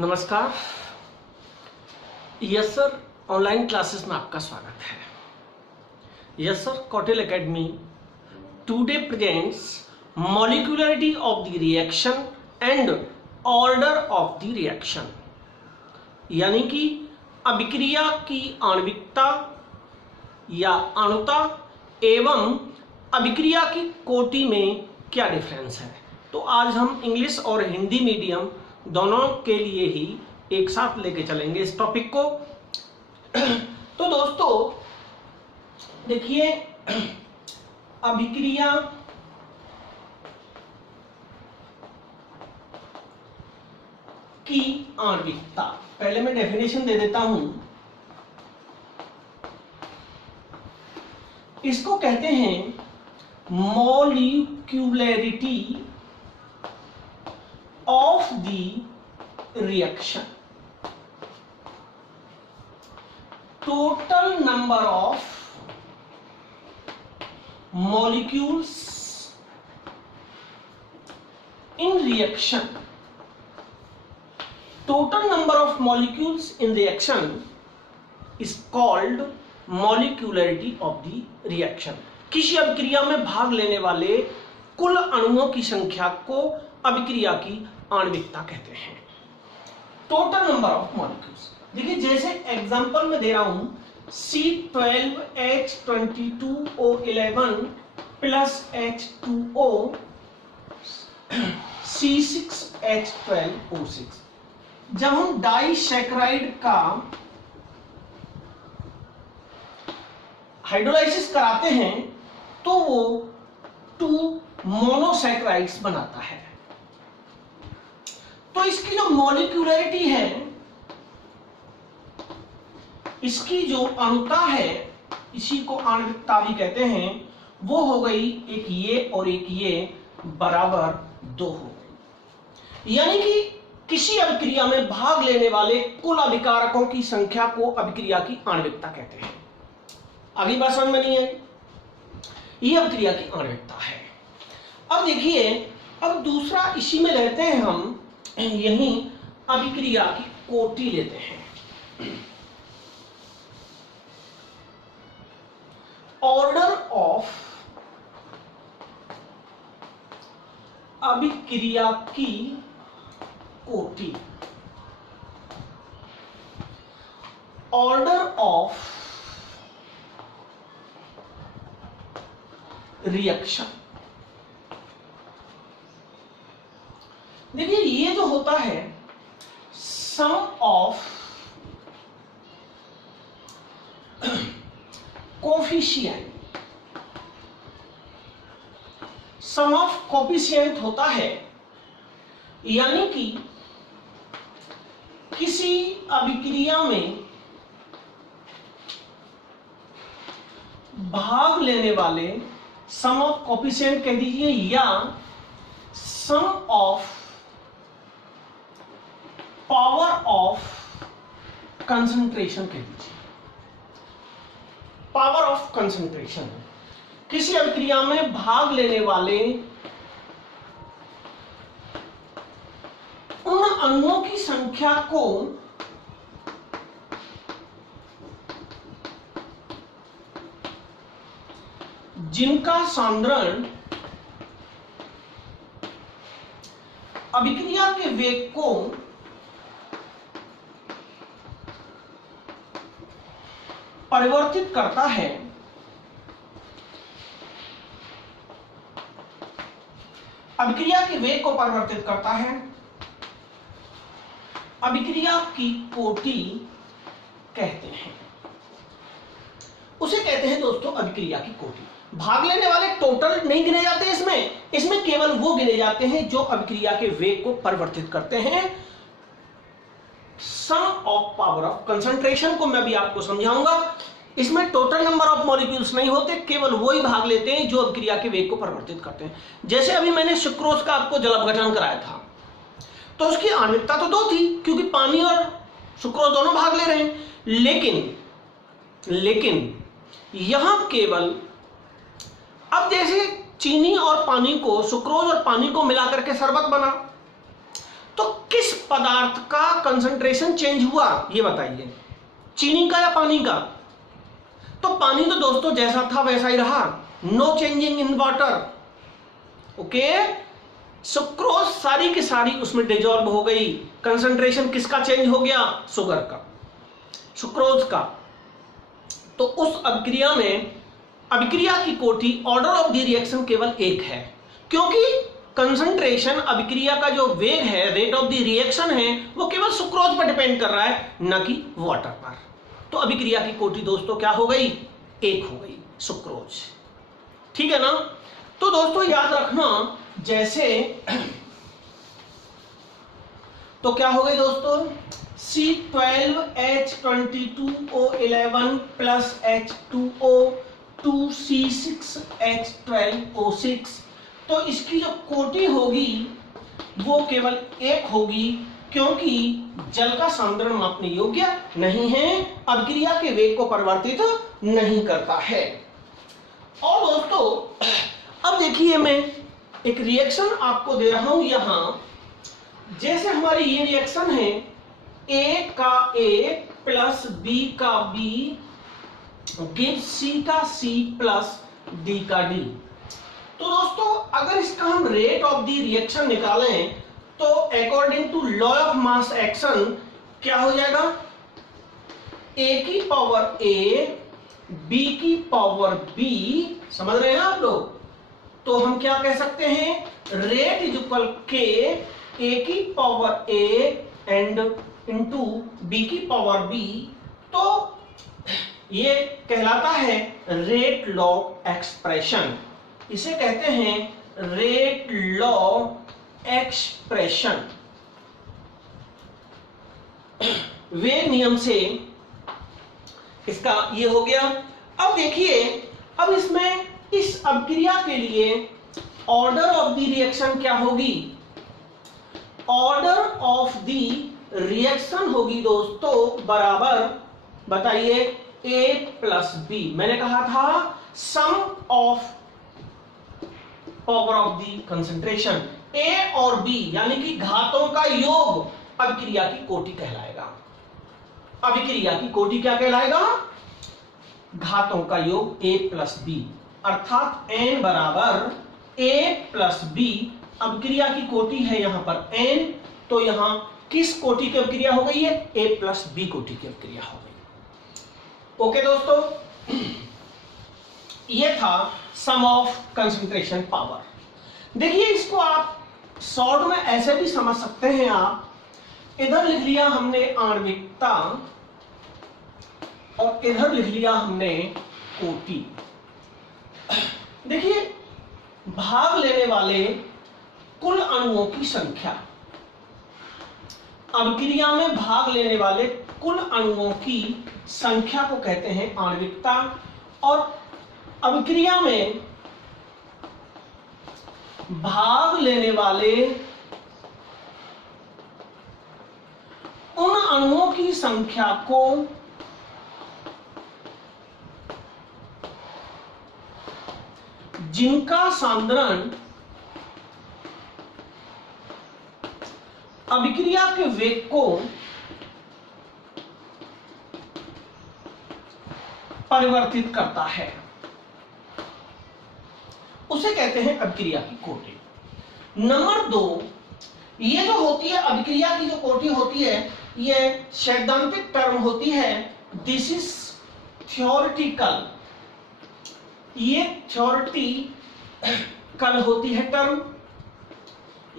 नमस्कार। Yes sir, online classes में आपका स्वागत है। Yes sir, Kautil academy today presents molecularity of the reaction and order of the reaction, यानी कि अभिक्रिया की आणविकता या अणुता एवं अभिक्रिया की कोटि में क्या डिफरेंस है। तो आज हम इंग्लिश और हिंदी मीडियम दोनों के लिए ही एक साथ लेके चलेंगे इस टॉपिक को। तो दोस्तों देखिए, अभिक्रिया की आणविकता, पहले मैं डेफिनेशन दे देता हूं। इसको कहते हैं molecularity of the reaction, total number of molecules in reaction, total number of molecules in reaction is called molecularity of the reaction। किसी अभिक्रिया में भाग लेने वाले कुल अणुओं की संख्या को अभिक्रिया की आणविकता कहते हैं, टोटल नंबर ऑफ मॉलिक्यूल्स। देखिए, जैसे एग्जांपल में दे रहा हूं C12H22O11 प्लस H2O C6H12O6। जब हम डाइसैकराइड का हाइड्रोलाइसिस कराते हैं तो वो 2 मोनोसैकराइड्स बनाता है। तो इसकी जो मॉलिक्यूलरिटी है, इसकी जो अणुता है, इसी को आणविकता भी कहते हैं, वो हो गई एक ये और एक ये बराबर 2 हो गई। यानी कि किसी अभिक्रिया में भाग लेने वाले कुल अभिकारकों की संख्या को अभिक्रिया की आणविकता कहते हैं। अगली बात समझ में नहीं है, ये अभिक्रिया की आणविकता है। अब देखिए, अब दूसरा इसी में रहते हैं हम, यही अभिक्रिया की कोटि लेते हैं। ऑर्डर ऑफ अभिक्रिया की कोटि, ऑर्डर ऑफ रिएक्शन। देखिए, ये जो होता है sum of coefficient, sum of coefficient होता है, यानी कि किसी अभिक्रिया में भाग लेने वाले सम ऑफ कोफिशिएंट कह दीजिए, या सम ऑफ पावर ऑफ कंसंट्रेशन कह दीजिए। पावर ऑफ कंसंट्रेशन, किसी अभिक्रिया में भाग लेने वाले उन अणुओं की संख्या को जिनका सांद्रण अभिक्रिया के वेग को परिवर्तित करता है, अभिक्रिया के वेग को परिवर्तित करता है, अभिक्रिया की कोटि कहते हैं। उसे कहते हैं दोस्तों अभिक्रिया की कोटि। भाग लेने वाले टोटल नहीं गिने जाते इसमें केवल वो गिने जाते हैं जो अभिक्रिया के वेग को परिवर्तित करते हैं। सम ऑफ पावर ऑफ कंसंट्रेशन को मैं भी आपको समझाऊंगा। इसमें टोटल नंबर ऑफ मॉलिक्यूल्स नहीं होते, केवल वो ही भाग लेते हैं जो अभिक्रिया के वेग को परिवर्तित करते हैं। जैसे अभी मैंने सुक्रोज का आपको जल अपघटन कराया था, तो उसकी आणविकता तो 2 थी, क्योंकि पानी और सुक्रोज दोनों भाग ले रहे हैं। लेकिन यहां केवल, अब जैसे चीनी और पानी को, सुक्रोज और पानी को मिलाकर के शरबत बना, तो किस पदार्थ का कंसंट्रेशन चेंज हुआ ये बताइए, चीनी का या पानी का? तो पानी तो दोस्तों जैसा था वैसा ही रहा, no changing in water. Okay, sucrose सारी की सारी उसमें डिजॉल्व हो गई। कंसंट्रेशन किसका चेंज हो गया? शुगर का, सुक्रोज का। तो उस अभिक्रिया में अभिक्रिया की कोटि, ऑर्डर ऑफ द रिएक्शन केवल एक है, क्योंकि कंसंट्रेशन, अभिक्रिया का जो वेग है, रेट ऑफ द रिएक्शन है, वो केवल सुक्रोज पर डिपेंड कर रहा है, न कि वाटर पर। तो अभिक्रिया की कोटि दोस्तों क्या हो गई? एक हो गई, सुक्रोज। ठीक है ना? तो दोस्तों याद रखना, जैसे तो क्या हो गई दोस्तों? C12H22O11 plus H2O2C6H12O6। तो इसकी जो कोटि होगी वो केवल एक होगी, क्योंकि जल का सांद्रण मापने योग्य नहीं है, अभिक्रिया के वेग को परिवर्तित नहीं करता है। और दोस्तों अब देखिए, मैं एक रिएक्शन आपको दे रहा हूं यहां। जैसे हमारी ये रिएक्शन है, A का A प्लस B का B गिव C का C प्लस D का D। तो दोस्तों अगर इसका हम रेट ऑफ द रिएक्शन निकालें तो according to law of mass action क्या हो जाएगा? A की पावर A, B की पावर B, समझ रहे हैं आप लोग? तो हम क्या कह सकते हैं? रेट इज इक्वल के A की power A and into B की पावर B। तो ये कहलाता है रेट लॉ एक्सप्रेशन, इसे कहते हैं रेट लॉ एक्सप्रेशन। वेग नियम से इसका ये हो गया। अब देखिए, अब इसमें इस अभिक्रिया के लिए ऑर्डर ऑफ द रिएक्शन क्या होगी? ऑर्डर ऑफ द रिएक्शन होगी दोस्तों बराबर, बताइए, A प्लस B। मैंने कहा था sum of power of the concentration, A और B यानी कि घातों का योग अभिक्रिया की कोटि कहलाएगा। अभिक्रिया की कोटि क्या कहलाएगा? घातों का योग A प्लस B, अर्थात N बराबर A प्लस B। अभिक्रिया की कोटि है यहां पर N, तो यहां किस कोटि की अभिक्रिया हो गई है? A प्लस B कोटि की अभिक्रिया हो गई। ओके दोस्तों, ये था सम ऑफ कंसंट्रेशन पावर। देखिए, इसको आप शॉर्ट में ऐसे भी समझ सकते हैं। आप इधर लिख लिया हमने आणविकता और इधर लिख लिया हमने कोटि। देखिए, भाग लेने वाले कुल अणुओं की संख्या, अभिक्रिया में भाग लेने वाले कुल अणुओं की संख्या को कहते हैं आणविकता, और अभिक्रिया में भाग लेने वाले उन अणुओं की संख्या को जिनका सांद्रण अभिक्रिया के वेग को परिवर्तित करता है, उसे कहते हैं अभिक्रिया की कोटि। नंबर 2, ये जो होती है अभिक्रिया की जो कोटि होती है, ये सैद्धांतिक टर्म होती है। दिस इज थ्योरेटिकल, ये थ्योरेटिकल होती है टर्म,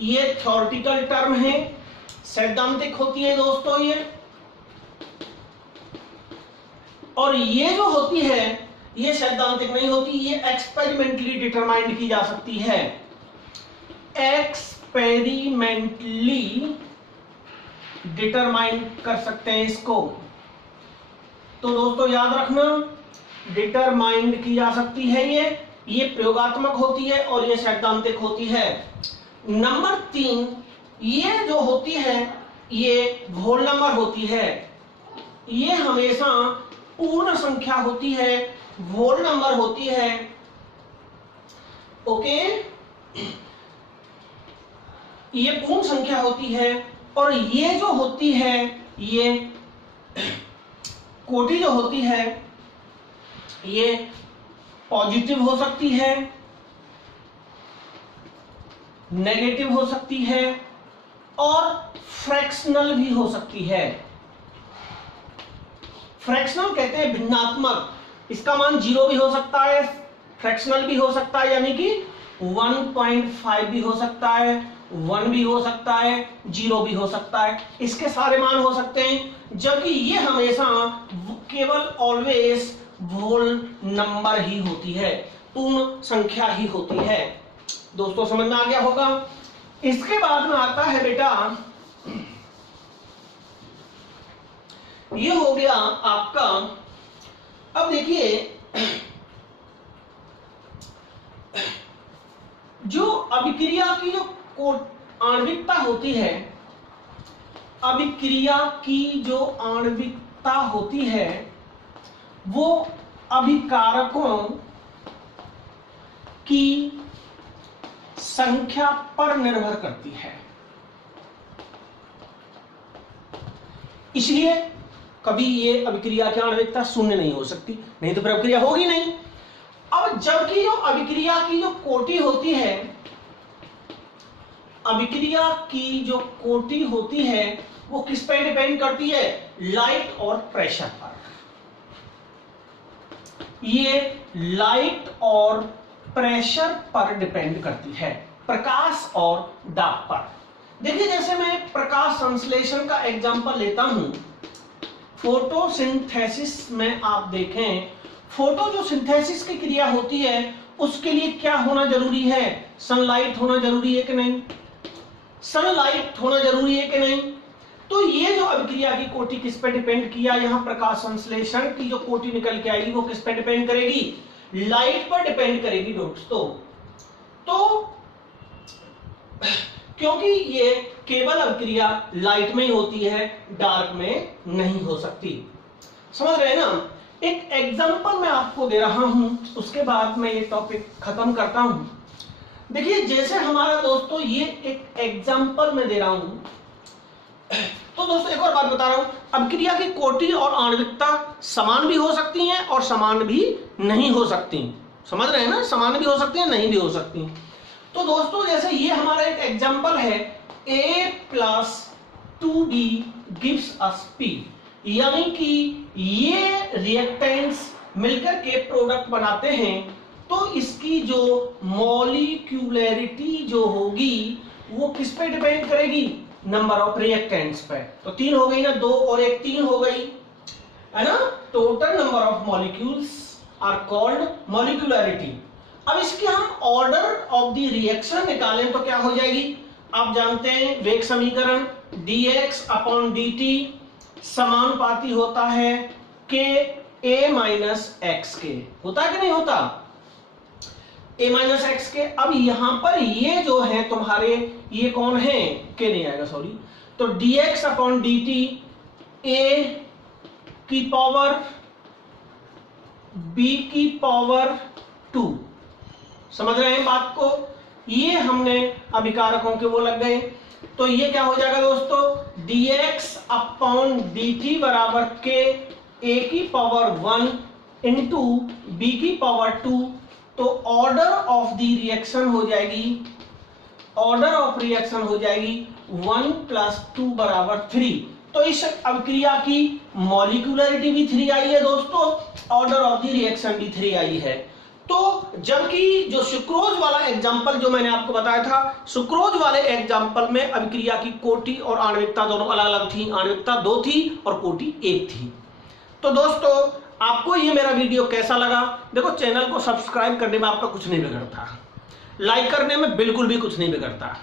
ये थ्योरेटिकल टर्म है, सैद्धांतिक होती है दोस्तों ये। और ये जो होती है ये सैद्धांतिक नहीं होती, ये एक्सपेरिमेंटली डिटरमाइंड की जा सकती है, एक्सपेरिमेंटली डिटरमाइन कर सकते हैं इसको। तो दोस्तों याद रखना, डिटरमाइंड की जा सकती है ये प्रयोगात्मक होती है और ये सैद्धांतिक होती है। नंबर 3, ये जो होती है ये होल नंबर होती है, ये हमेशा पूर्ण संख्या होती है, होल नंबर होती है। ओके, ये पूर्ण संख्या होती है और ये जो होती है, ये कोटि जो होती है ये पॉजिटिव हो सकती है, नेगेटिव हो सकती है और फ्रैक्शनल भी हो सकती है। फ्रैक्शनल कहते हैं भिन्नात्मक, इसका मान 0 भी हो सकता है, फ्रैक्शनल भी हो सकता है, यानी कि 1.5 भी हो सकता है, 1 भी हो सकता है, 0 भी हो सकता है, इसके सारे मान हो सकते हैं। जबकि ये हमेशा केवल ऑलवेज होल नंबर ही होती है, पूर्ण संख्या ही होती है। दोस्तों समझ में आ गया होगा। इसके बाद में आता है बेटा, ये हो गया आपका। अब देखिए जो अभिक्रिया की जो आणविकता होती है, अभिक्रिया की जो आणविकता होती है वो अभिकारकों की संख्या पर निर्भर करती है। इसलिए कभी ये अभिक्रिया की आणविकता शून्य नहीं हो सकती, नहीं तो फिर अभिक्रिया होगी नहीं। अब जबकि जो अभिक्रिया की जो कोटि होती है, अभिक्रिया की जो कोटि होती है वो किस पर डिपेंड करती है? लाइट और प्रेशर पर। ये लाइट और प्रेशर पर डिपेंड करती है, प्रकाश और दाब पर। देखिए जैसे मैं प्रकाश संश्लेषण का एग्जांपल लेता हूं, फोटोसिंथेसिस में आप देखें, फोटो जो सिंथेसिस की क्रिया होती है उसके लिए क्या होना जरूरी है? सनलाइट होना जरूरी है कि नहीं? सनलाइट होना जरूरी है कि नहीं? तो ये जो अभिक्रिया की कोटि किस पे डिपेंड किया? यहां प्रकाश संश्लेषण की जो कोटि निकल के आएगी वो किस पे डिपेंड करेगी? लाइट पर डिपेंड करेगी दोस्तों। तो क्योंकि ये केवल अभिक्रिया लाइट में ही होती है, डार्क में नहीं हो सकती। समझ रहे हैं ना? एक एग्जांपल मैं आपको दे रहा हूं, उसके बाद मैं ये टॉपिक खत्म करता हूं। देखिए जैसे हमारा दोस्तों ये एक एग्जांपल मैं दे रहा हूं, तो दोस्तों एक और बात बता रहा हूं, अभिक्रिया की कोटि और आणविकता समान भी हो सकती हैं और समान भी नहीं हो सकती। समझ रहे हैं ना? समान भी हो सकती हैं, नहीं भी हो सकती। तो दोस्तों जैसे ये हमारा एक एग्जांपल है, A + 2B gives us P, यानी कि ये रिएक्टेंट्स मिलकर के प्रोडक्ट बनाते हैं, तो इसकी जो मॉलिक्यूलरिटी जो होगी वो किस पे डिपेंड करेगी? नंबर ऑफ रिएक्टेंट्स पे। तो 3 हो गई ना, 2 और 1 3 हो गई, है ना? Total number of molecules are called molecularity. अब इसके हम ऑर्डर ऑफ द रिएक्शन निकालें तो क्या हो जाएगी? आप जानते हैं वेग समीकरण, dx/dt समानुपाती होता है k a - x के। होता है कि नहीं होता? a - x के। अब यहां पर ये जो है तुम्हारे, ये कौन है? k नहीं आएगा, सॉरी। तो dx/dt a की पावर b की पावर 2। समझ रहे हैं बात को? ये हमने अभिकारकों के वो लग गए। तो ये क्या हो जाएगा दोस्तों? dx/dt बराबर k a की पावर 1 इंटू b की पावर 2। तो ऑर्डर ऑफ द रिएक्शन हो जाएगी, ऑर्डर ऑफ रिएक्शन हो जाएगी 1 + 2 = 3। तो इस अभिक्रिया की मॉलिक्यूलरिटी भी 3 आई है दोस्तों, ऑर्डर ऑफ द रिएक्शन भी 3 आई है। तो जबकि जो सुक्रोज वाला एग्जांपल जो मैंने आपको बताया था, सुक्रोज वाले एग्जांपल में अभिक्रिया की कोटि और आणविकता दोनों अलग अलग थी, आणविकता 2 थी और कोटि 1 थी। तो दोस्तों आपको ये मेरा वीडियो कैसा लगा? देखो चैनल को सब्सक्राइब करने में आपका कुछ नहीं बिगड़ता, लाइक करने में बिल्कुल भी कुछ नहीं बिगड़ता,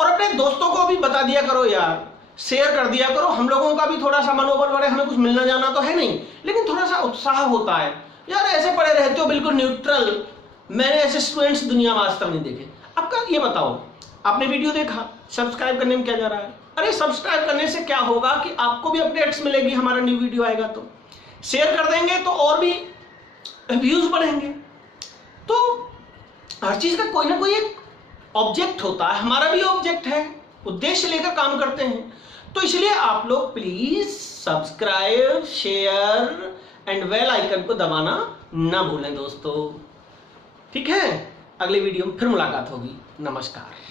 और अपने दोस्तों को भी बता दिया करो यार, शेयर कर दिया करो। हम लोगों का भी थोड़ा सा मनोबल बढ़े, हमें कुछ मिलना जाना तो है नहीं, लेकिन थोड़ा सा उत्साह होता है यार। ऐसे पड़े रहते हो बिल्कुल न्यूट्रल, मैंने ऐसे स्टूडेंट्स दुनिया में आज तक नहीं देखे। आपका ये बताओ, आपने वीडियो देखा, सब्सक्राइब करने में क्या जा रहा है? अरे सब्सक्राइब करने से क्या होगा कि आपको भी अपडेट्स मिलेगी, हमारा न्यू वीडियो आएगा तो शेयर कर देंगे तो और भी व्यूज बढ़ेंगे। तो हर चीज का कोई ना कोई एक ऑब्जेक्ट होता है, हमारा भी ऑब्जेक्ट है, उद्देश्य लेकर काम करते हैं। तो इसलिए आप लोग please subscribe, share and bell icon को दबाना ना भूलें दोस्तों। ठीक है, अगली वीडियो में फिर मुलाकात होगी। नमस्कार।